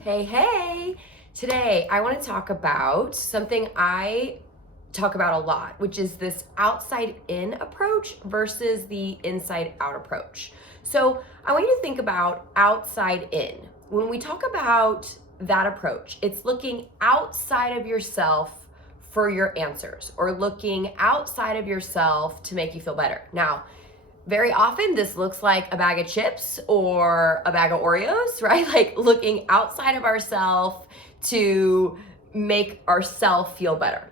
Hey, hey! Today I want to talk about something I talk about a lot, which is this outside in approach versus the inside out approach. So I want you to think about outside in. When we talk about that approach, it's looking outside of yourself for your answers or looking outside of yourself to make you feel better. Now, very often this looks like a bag of chips or a bag of Oreos, right? Like looking outside of ourselves to make ourselves feel better.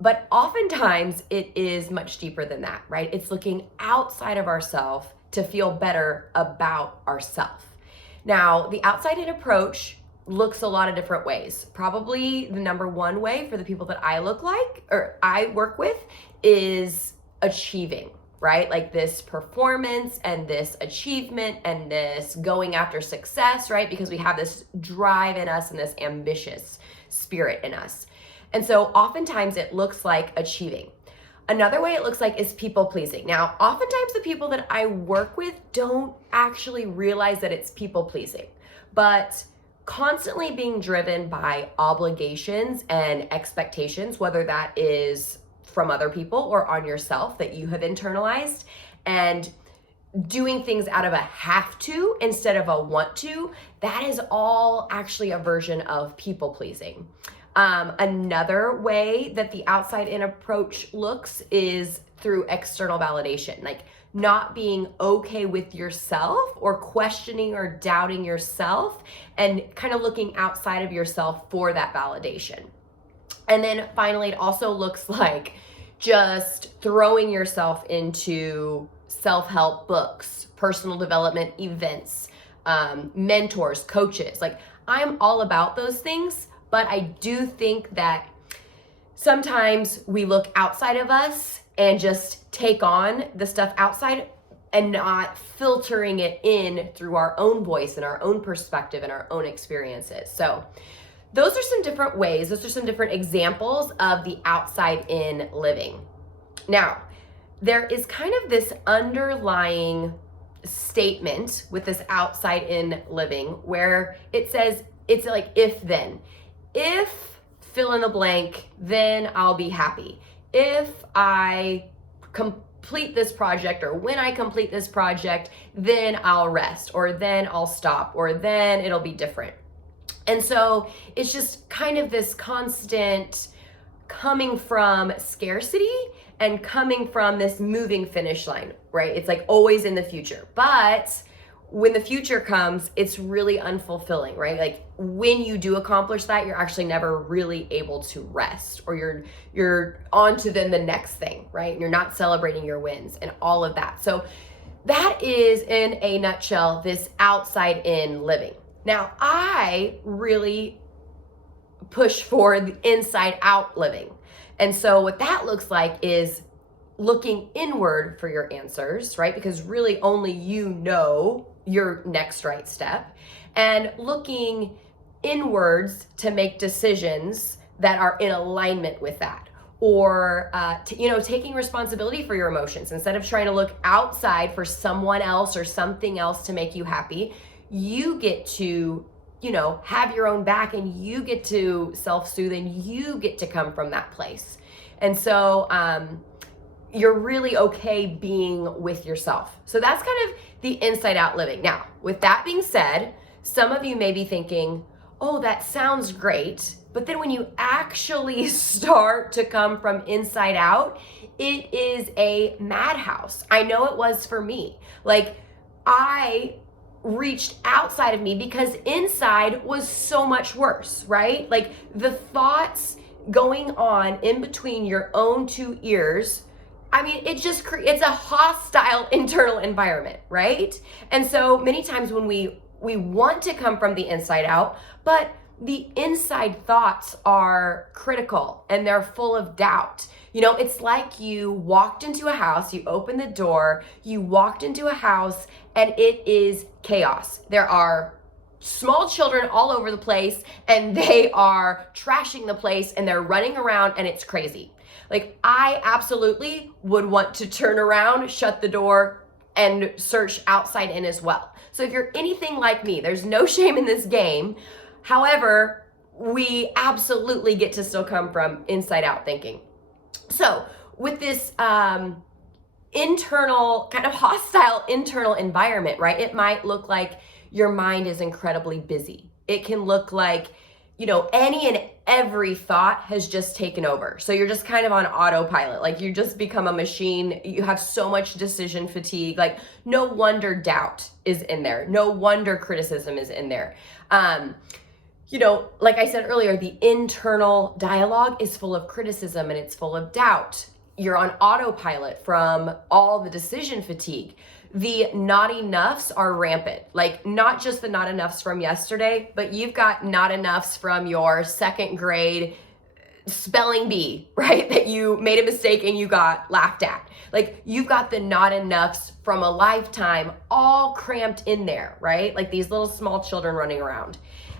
But oftentimes it is much deeper than that, right? It's looking outside of ourselves to feel better about ourselves. Now, the outside in approach looks a lot of different ways. Probably the number one way for the people that I work with is achieving, right? Like this performance and this achievement and this going after success, right? Because we have this drive in us and this ambitious spirit in us. And so oftentimes it looks like achieving. Another way it looks like is people pleasing. Now, oftentimes the people that I work with don't actually realize that it's people pleasing, but constantly being driven by obligations and expectations, whether that is from other people or on yourself that you have internalized, and doing things out of a have to instead of a want to, that is all actually a version of people pleasing. Another way that the outside in approach looks is through external validation, like not being okay with yourself or questioning or doubting yourself and kind of looking outside of yourself for that validation. And then finally, it also looks like just throwing yourself into self-help books, personal development events, mentors, coaches. Like I'm all about those things, but I do think that sometimes we look outside of us and just take on the stuff outside and not filtering it in through our own voice and our own perspective and our own experiences. So those are some different ways, those are some different examples of the outside in living. Now, there is kind of this underlying statement with this outside in living where it says, it's like if then. If fill in the blank, then I'll be happy. If I complete this project, or when I complete this project, then I'll rest, or then I'll stop, or then it'll be different. And so it's just kind of this constant coming from scarcity and coming from this moving finish line, right? It's like always in the future. But when the future comes, it's really unfulfilling, right? Like when you do accomplish that, you're actually never really able to rest, or you're on to then the next thing, right? And you're not celebrating your wins and all of that. So that is in a nutshell, this outside in living. Now, I really push for the inside out living. And so what that looks like is looking inward for your answers, right? Because really only you know your next right step, and looking inwards to make decisions that are in alignment with that. Or, taking responsibility for your emotions. Instead of trying to look outside for someone else or something else to make you happy, you get to, have your own back, and you get to self-soothe, and you get to come from that place. And so you're really okay being with yourself. So that's kind of the inside out living. Now, with that being said, some of you may be thinking, oh, that sounds great. But then when you actually start to come from inside out, it is a madhouse. I know it was for me. Like I reached outside of me because inside was so much worse, right? Like the thoughts going on in between your own two ears, I mean, it just it's a hostile internal environment, right? And so many times when we want to come from the inside out, but the inside thoughts are critical and they're full of doubt. It's like you walked into a house, you opened the door, you walked into a house, and it is chaos. There are small children all over the place, and they are trashing the place, and they're running around, and it's crazy. Like, I absolutely would want to turn around, shut the door, and search outside in as well. So if you're anything like me, there's no shame in this game. However, we absolutely get to still come from inside out thinking. So with this internal, kind of hostile internal environment, right? It might look like your mind is incredibly busy. It can look like, any and every thought has just taken over. So you're just kind of on autopilot. Like you just become a machine. You have so much decision fatigue. Like no wonder doubt is in there. No wonder criticism is in there. Like I said earlier, the internal dialogue is full of criticism and it's full of doubt. You're on autopilot from all the decision fatigue. The not enoughs are rampant. Like not just the not enoughs from yesterday, but you've got not enoughs from your second grade spelling bee, right? That you made a mistake and you got laughed at. Like you've got the not enoughs from a lifetime all cramped in there, right? Like these little small children running around.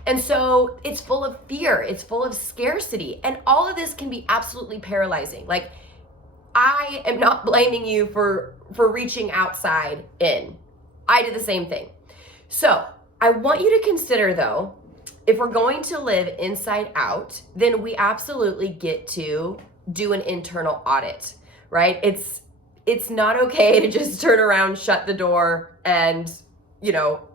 And so it's full of fear. It's full of scarcity. And all of this can be absolutely paralyzing. Like I am not blaming you for reaching outside in. I did the same thing. So I want you to consider though, if we're going to live inside out, then we absolutely get to do an internal audit, right? It's not okay to just turn around, shut the door, and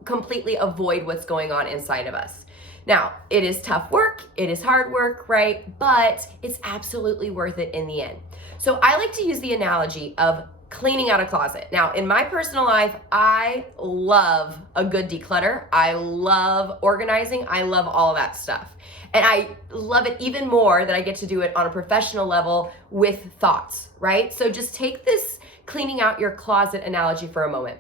completely avoid what's going on inside of us. Now, it is tough work, it is hard work, right? But it's absolutely worth it in the end. So I like to use the analogy of cleaning out a closet. Now, in my personal life, I love a good declutter. I love organizing. I love all of that stuff. And I love it even more that I get to do it on a professional level with thoughts, right? So just take this cleaning out your closet analogy for a moment.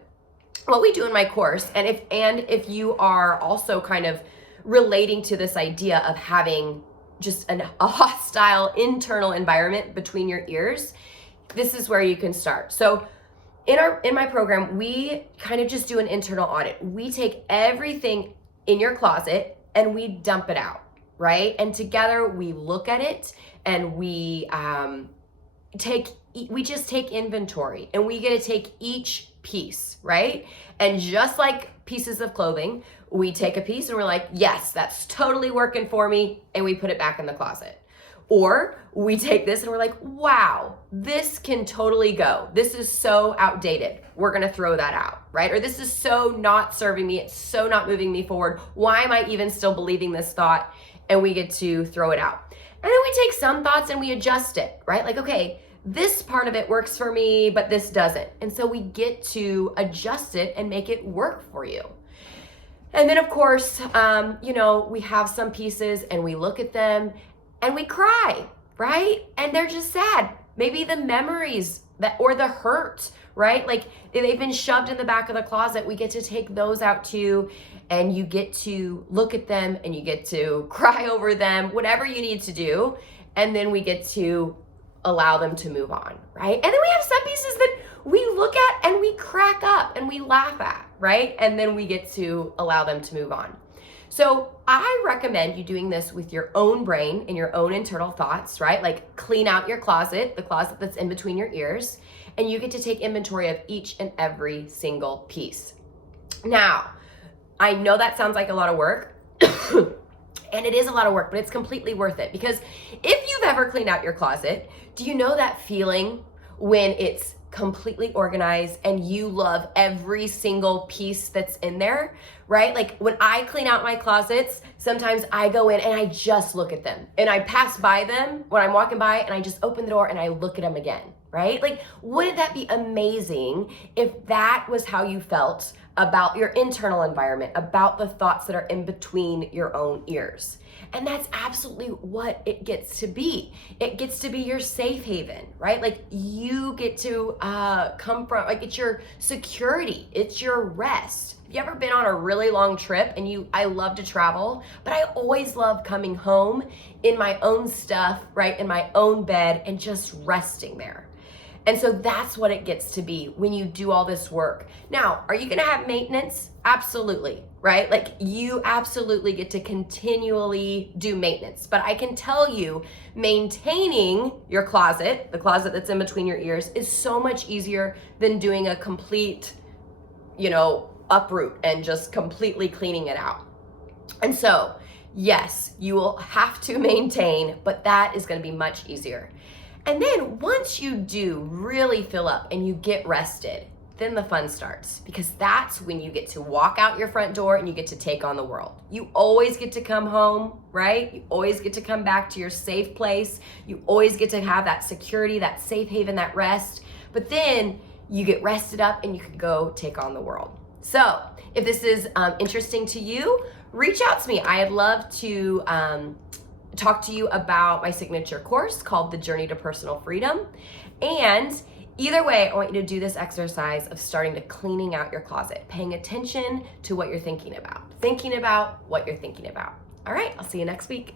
What we do in my course, and if you are also kind of relating to this idea of having just a hostile internal environment between your ears, this is where you can start. So in my program, we kind of just do an internal audit. We take everything in your closet and we dump it out, right? And together we look at it and we just take inventory, and we get to take each piece, right? And just like pieces of clothing, we take a piece and we're like, yes, that's totally working for me, and we put it back in the closet. Or we take this and we're like, wow, this can totally go. This is so outdated. We're gonna throw that out, right? Or this is so not serving me. It's so not moving me forward. Why am I even still believing this thought? And we get to throw it out. And then we take some thoughts and we adjust it, right? Like, okay, this part of it works for me, but this doesn't. And so we get to adjust it and make it work for you. And then of course, we have some pieces and we look at them and we cry, right? And they're just sad. Maybe the memories or the hurt, right? Like they've been shoved in the back of the closet. We get to take those out too. And you get to look at them and you get to cry over them, whatever you need to do. And then we get to allow them to move on, right? And then we have some pieces that we look at and we crack up and we laugh at, right? And then we get to allow them to move on. So I recommend you doing this with your own brain and your own internal thoughts, right? Like clean out your closet, the closet that's in between your ears, and you get to take inventory of each and every single piece. Now, I know that sounds like a lot of work. And it is a lot of work, but it's completely worth it, because if you've ever cleaned out your closet, do you know that feeling when it's completely organized and you love every single piece that's in there, right? Like when I clean out my closets, sometimes I go in and I just look at them and I pass by them when I'm walking by and I just open the door and I look at them again, right? Like, wouldn't that be amazing if that was how you felt about your internal environment, about the thoughts that are in between your own ears? And that's absolutely what it gets to be. It gets to be your safe haven, right? Like you get to come from, like it's your security, it's your rest. Have you ever been on a really long trip? And I love to travel, but I always love coming home in my own stuff, right? In my own bed and just resting there. And so that's what it gets to be when you do all this work. Now, are you gonna have maintenance? Absolutely, right? Like you absolutely get to continually do maintenance. But I can tell you, maintaining your closet, the closet that's in between your ears, is so much easier than doing a complete, uproot and just completely cleaning it out. And so Yes, you will have to maintain, but that is going to be much easier. And then once you do really fill up and you get rested, then the fun starts, because that's when you get to walk out your front door and you get to take on the world. You always get to come home, right? You always get to come back to your safe place. You always get to have that security, that safe haven, that rest. But then you get rested up and you can go take on the world. So if this is interesting to you, reach out to me. I'd love to talk to you about my signature course called The Journey to Personal Freedom. And either way, I want you to do this exercise of starting to cleaning out your closet, paying attention to what you're thinking about what you're thinking about. All right, I'll see you next week.